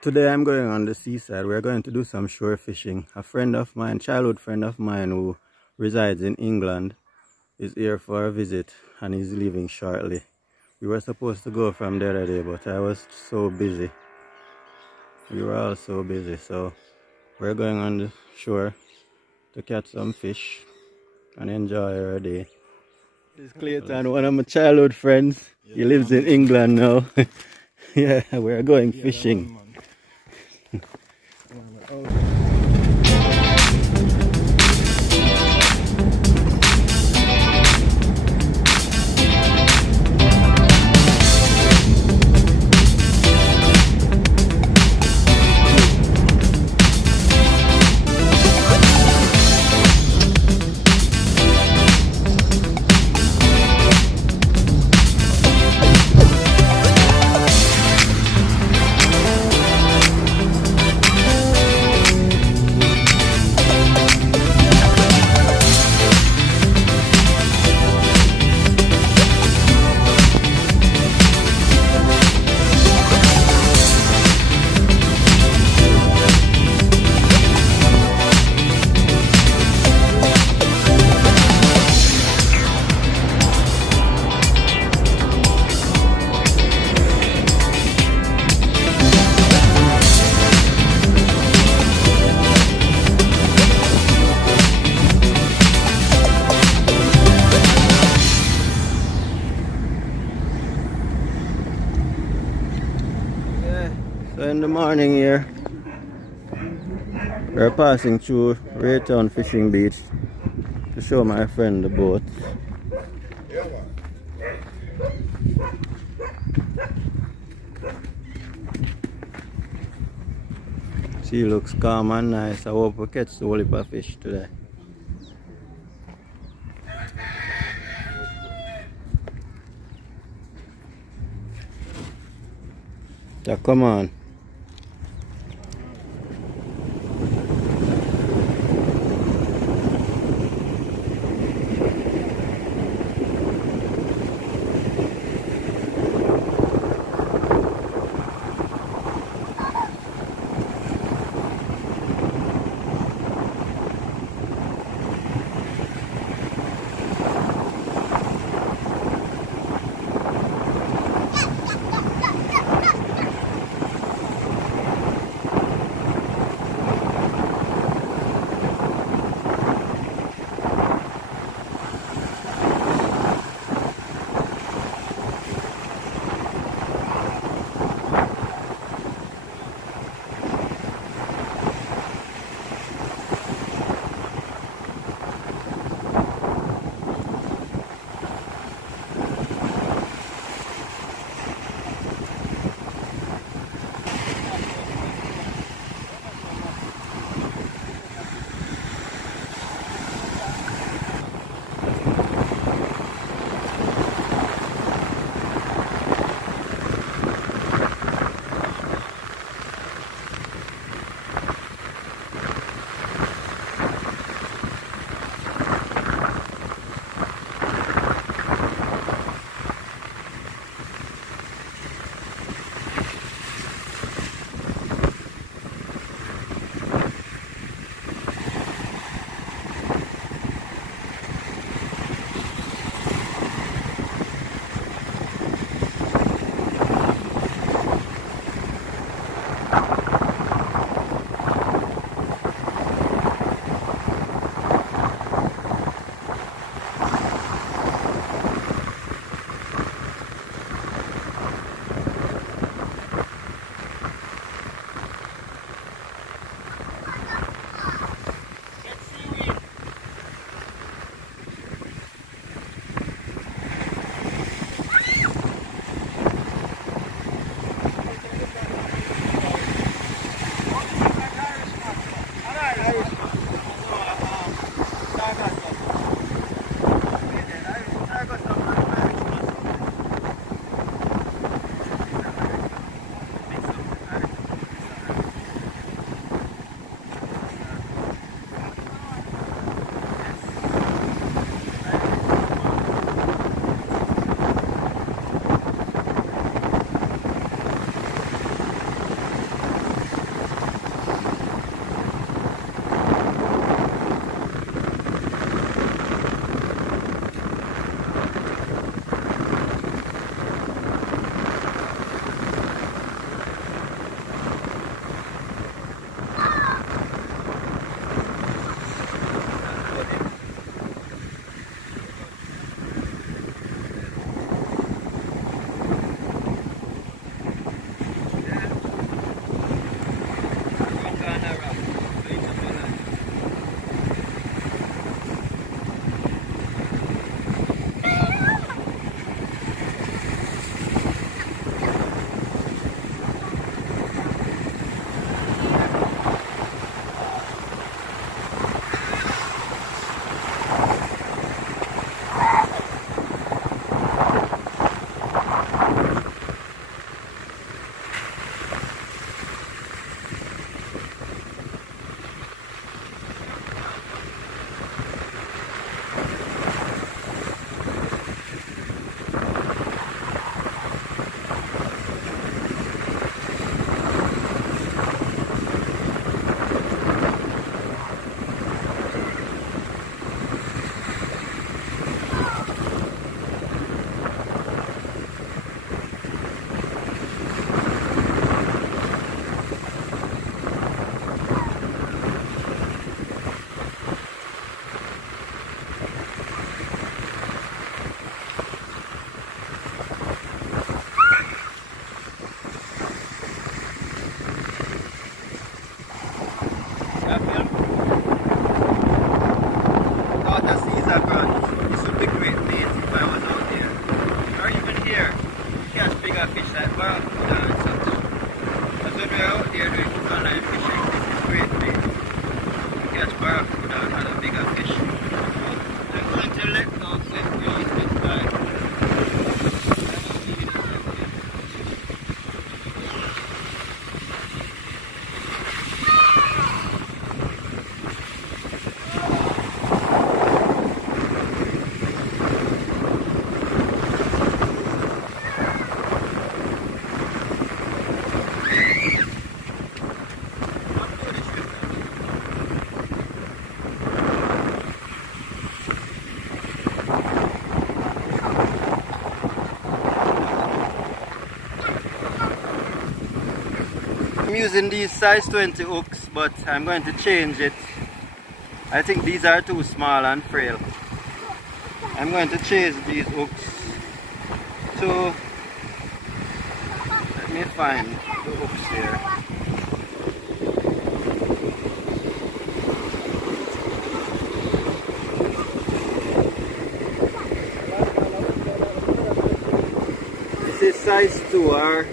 Today I'm going on the seaside. We're going to do some shore fishing. A friend of mine, childhood friend of mine who resides in England is here for a visit and he's leaving shortly. We were supposed to go from the other day, but I was so busy. We were all so busy, so we're going on the shore to catch some fish and enjoy our day. This is Clayton, one of my childhood friends. He lives in England now. Yeah, we're going fishing. So in the morning here, we're passing through Raytown Fishing Beach to show my friend the boat. She looks calm and nice. I hope we catch the whole heap of fish today. So come on. I'm using these size 20 hooks, but I'm going to change it. I think these are too small and frail. I'm going to change these hooks to, let me find the hooks here. This is size 2, or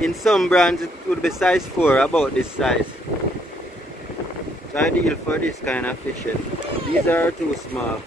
in some brands it would be size 4, about this size. It's ideal for this kind of fishing. These are too small.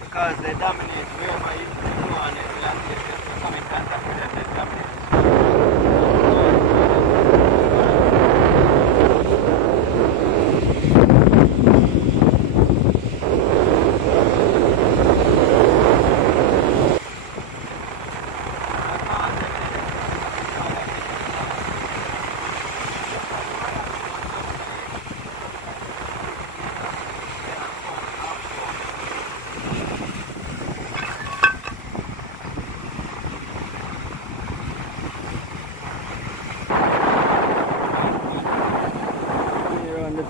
Because they dominate wherever you go, and it will actually come in contact with them, they dominate.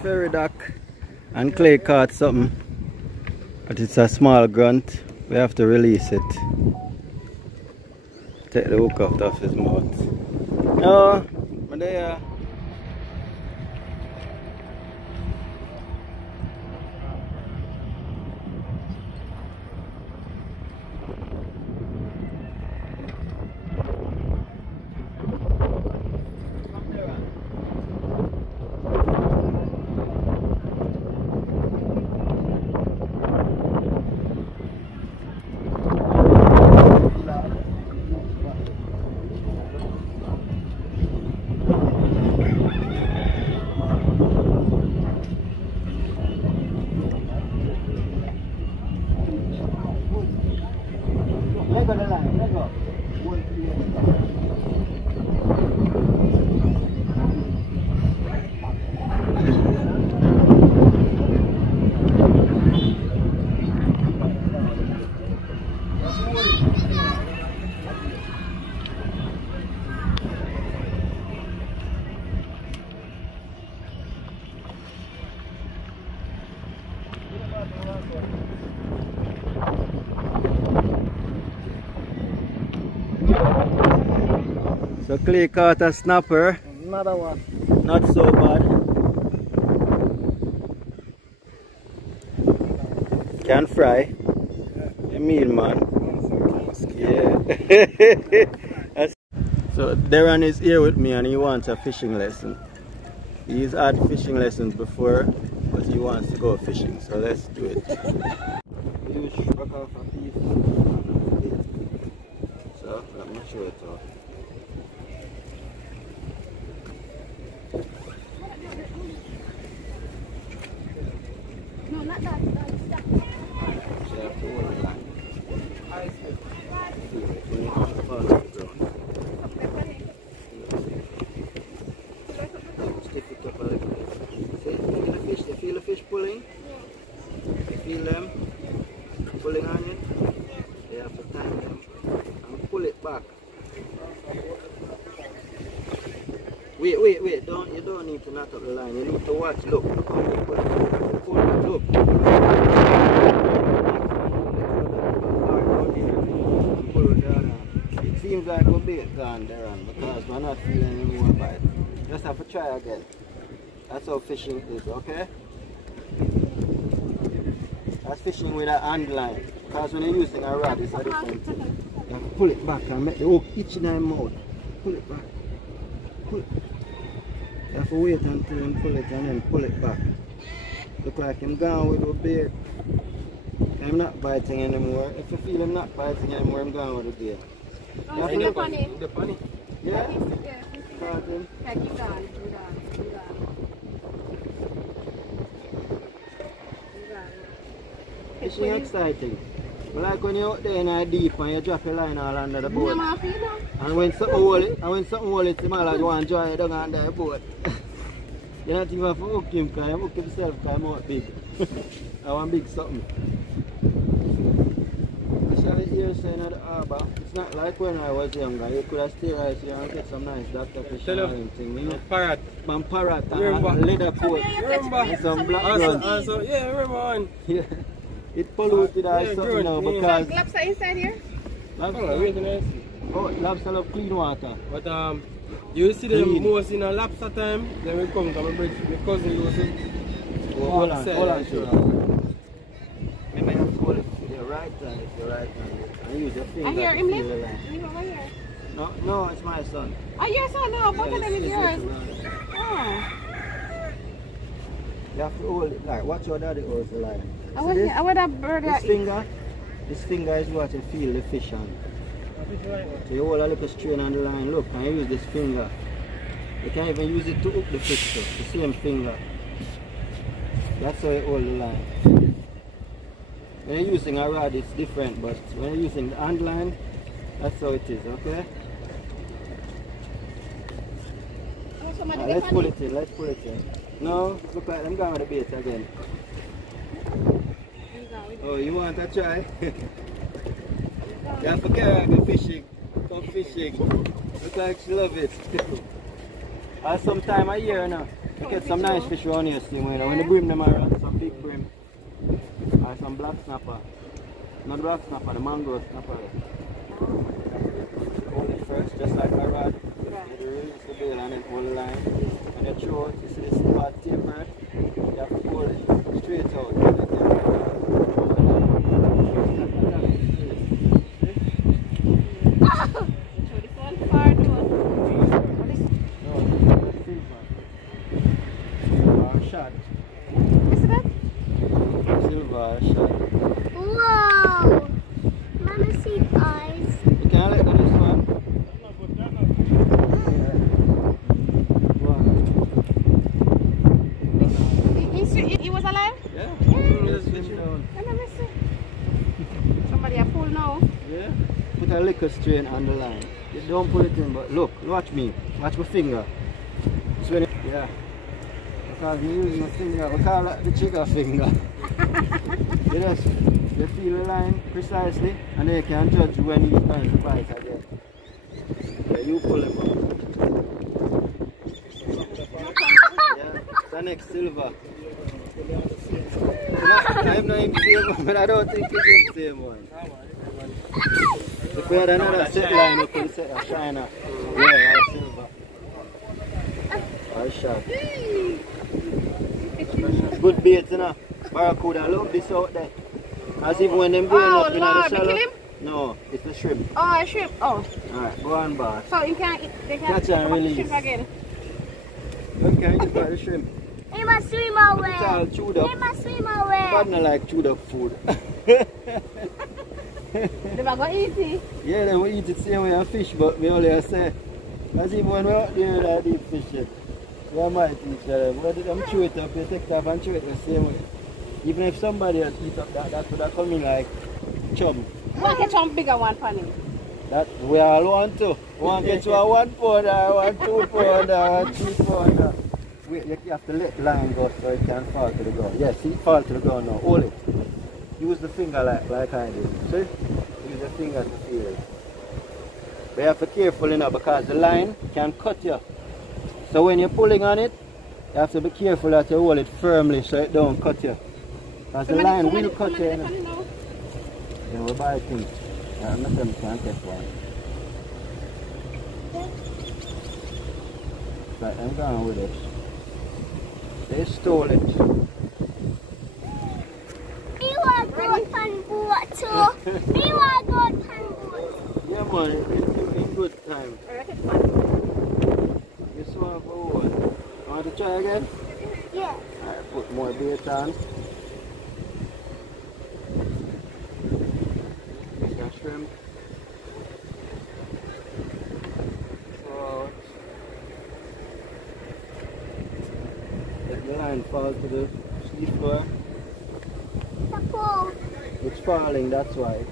Ferry dock, and Clay caught something, but it's a small grunt. We have to release it. Take the hook off his mouth. No, but there. So Clay caught a snapper. Another one. Not so bad. Can fry. A meal, man. Yeah. So Darren is here with me and he wants a fishing lesson. He's had fishing lessons before, but he wants to go fishing. So let's do it. You struck off a piece. So let me show it off. No, not that. So you have to hold the line. Stick it up a little bit. See, you feel the fish pulling? You feel them pulling on you? You have to time them and pull it back. Wait, you don't need to knot up the line, you need to watch, look how you pull it. Pull it, look. Pull it down. It seems like we're bait gone there because we're not feeling any more bite. Just have to try again. That's how fishing is, okay? That's fishing with a hand line. Because when you're using a rod, it's a different thing. You have to pull it back and make the hook itch in your mouth. Pull it back. Pull it. You have to wait until you pull it and then pull it back. Look like him gone with the bait. I'm not biting anymore. If you feel him not biting anymore, I'm gone with the bait. Oh, in the funny. The funny. Yeah? Yeah. Caught him. Yeah, keep going. Fishing exciting. But like when you're out there in a deep and you drop your line all under the boat. And when something hold it, it's like you want to enjoy it down under the boat. You don't even have to hook him because you hook himself because I'm out big. I want big something. Especially here saying at the harbour, it's not like when I was younger. You could have stayed right here and get some nice doctor fish and thing, you know. Parrot. Man, parrot and a leather coat. And some black guns. Also, yeah, remember one. Yeah. It polluted or something now because... Lobster inside here? Lobster? Oh, lobster love clean water. But you see them most in a lobster time, then we come to my cousin Lucy. Hold on, sure. Maybe you have to hold it with your right hand, and use your finger. I hear him live? No, it's my son. Oh, your son? No, both of them is yours. Oh. You have to hold it like, watch your daddy holds the line. I want a bird. This finger is what you feel the fish on. So you hold a little strain on the line, look, and you use this finger. You can even use it to hook the fish, the same finger. That's how you hold the line. When you're using a rod, it's different, but when you're using the hand line, that's how it is, okay? Let's pull it in. No, look like I'm going with the bait again. Oh, you want to try? You have to carry her fishing. Come fishing. Look like she love it. Some time a year now. You get some nice fish around here, see, when the brim them around, some big brim. Or some black snapper. Not black snapper, the mangrove snapper. Hold it first, just like a rod. You release the bail and then hold the line. When you throw it, you see this part tapered. You have to hold it straight out. Whoa! Mama, see eyes. You can't let go this one. He was alive? Yeah. Somebody a fool now. Yeah. Put a liquor strain on the line. You don't put it in, but look, watch me. Watch my finger. Yeah. Because me use my finger, we call it the trigger finger. You feel the line precisely, and then you can judge when you turn the bite again. Yeah, you pull it up. Yeah, the next silver. I'm not in silver, but I don't think it's the same one. The If we had another set line, we could set a shiner. Yeah, or silver. Or shark. Good bait, you know. Barracuda, look this out there. As if when them going up in the shallow. Kill him? No, it's a shrimp. Oh, a shrimp. Oh. Alright, go on, boss. So you can't eat, they can't Catch and release. shrimp again. You can't eat the shrimp. He must swim away. It's all chewed up. He must swim away. But not like chewed up food. They might go eat it. Yeah, they will eat it same way as fish, but me only say, as if when we're out there like deep fishing, we might eat each other. But them chew it up, you take it off and chew it the same way. Even if somebody else eat up that would have come in like chum. You want to catch one bigger one for him? That we all want to. We want to get you a 1 pound, or 1 2 pound, or 3 pound. Wait, you have to let the line go so it can fall to the ground. Yes, see it fall to the ground now. Hold it. Use the finger like I did. See? Use the finger to feel it. But you have to be careful enough because the line can cut you. So when you're pulling on it, you have to be careful that you hold it firmly so it don't cut you. Because the line will cut you. You know, we buy things. I'm not saying you can't catch one. Right, I'm going with it. They stole it. Me want to go pan boat too. Me want to go pan boat. Yeah, man, in good time. You saw for what? Want to try again? Yeah. Alright, put more bait on. Make a shrimp. So, let the line fall to the sea floor. It's falling, that's why.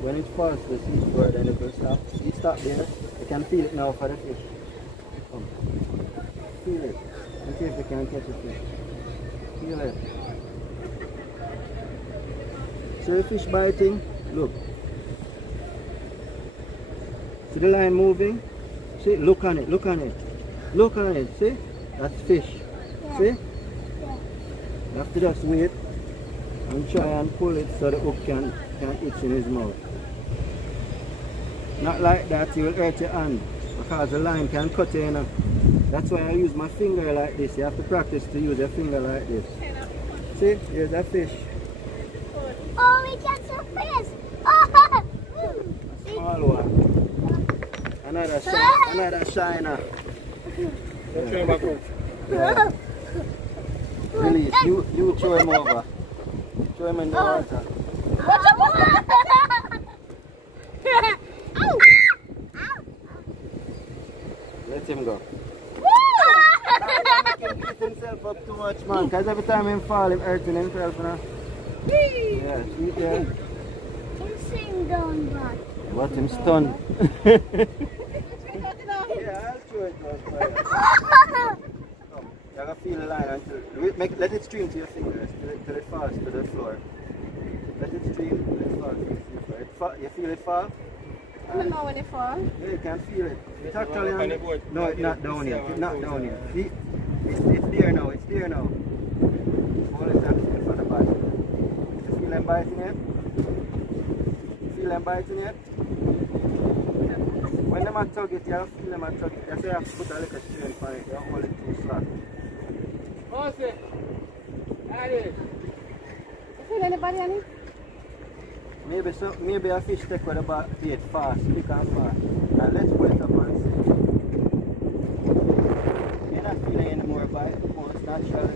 When it falls to the sea floor, then it will stop. You stop there. You can feel it now for the fish. Come. Feel it. And see if you can catch a fish. Feel it. See the fish biting? Look. See the line moving? See? Look on it, look on it. Look on it, see? That's fish. Yeah. See? Yeah. You have to just wait and try and pull it so the hook can itch in his mouth. Not like that, you will hurt your hand because the line can cut you, you know. That's why I use my finger like this. You have to practice to use your finger like this. See, here's a fish. Oh, we catch a fish! Oh. A small one. Another shiner. Yeah. Release. You throw him over. Throw him in the water. Let him go. He can beat himself up too much, man. Because every time he fall, he's hurting himself, you know. Yeah, see there. I'm sitting down back. What him stunned. Yeah, I'll throw it out. Come, you're going to feel the line until let it stream to your fingers till it falls to the floor. Let it stream till it falls to the floor. You feel it fall? I don't know when it falls. Yeah, you can feel it. It's actually on the board. No, it's not down yet. It's not down yet. See? It's there now. It's there now. Hold it and feel for the bite. You feel them biting yet? Feel them biting yet? When them are tug it, you have to feel them are tug it. That's why you have to put a little strength on it. You don't hold it too slack. What's it? Alice. You feel anybody on it? Maybe a fish take with the bait fast, quick and fast. And let's put it up and see. You're not feeling any more bite, more it's natural.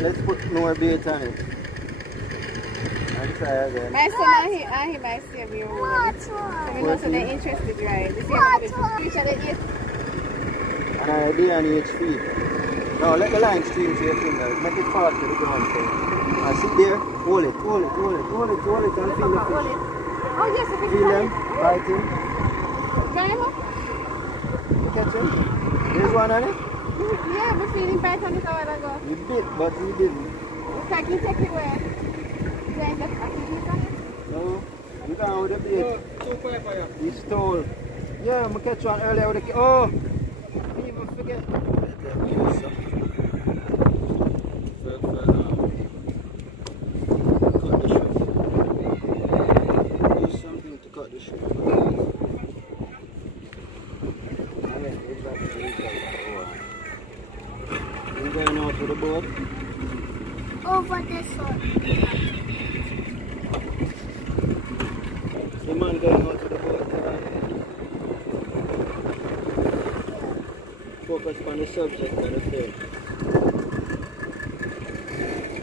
Let's put more bait on it. And try again. My son and he might save you. So we know so they're interested, right? They see how much fish they eat. And I do on each feet. Now let the line stream to your fingers. Make it fall to the ground. And sit there, hold it, hold it, hold it, hold it, hold it and feel the fish. Oh yes, if feel them, biting. Try him up. You catch him? There's one on it? Yeah, we feel him bite on it a while ago. You did, but you didn't. It's like you take it away. Then just activate on it. No. You going with the bait? Oh, 2.5 for you. He stole. Yeah, I catch one earlier with the... Oh! I even forget. Cut the shrimp. Use something to cut the shrimp. You going out with the boat? Over this one. The man going out with the boat. Focus on the subject of the film.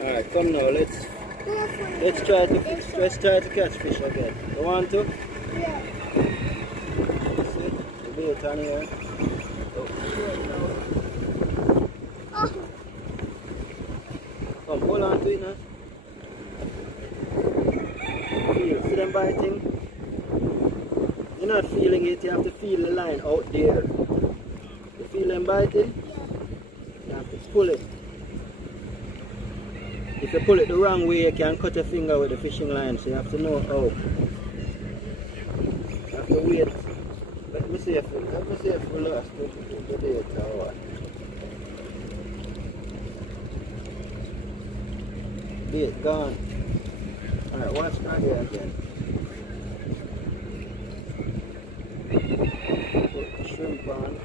Alright, come now, let's try to catch fish again. You want to? Yeah. See? The bait on here. Oh. Come, hold on to it now. See them biting? You're not feeling it, you have to feel the line out there. You feel them biting? You have to pull it. If you pull it the wrong way, you can cut your finger with the fishing line, so you have to know how. You have to wait. Let me see if we lost the data or what. Bait gone. Alright, watch right here again. Put the shrimp on.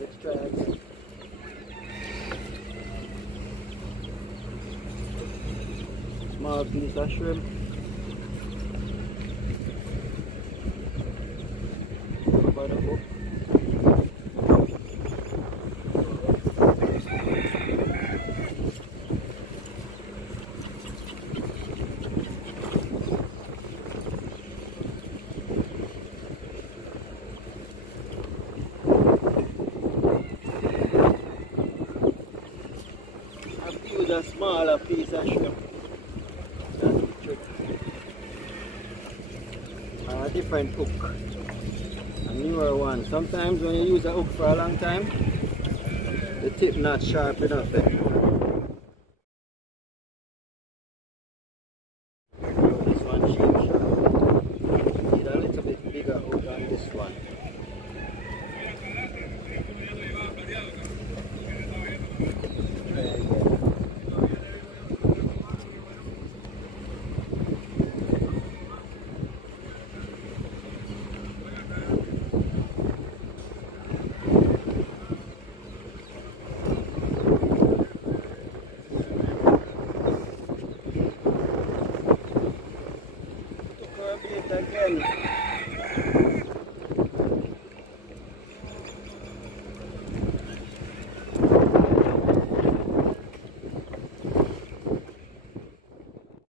Let's try again. Small piece of shrimp. By the hook. Use a smaller piece of shrimp. That's the trick. And a different hook. A newer one. Sometimes when you use a hook for a long time, the tip not sharp enough.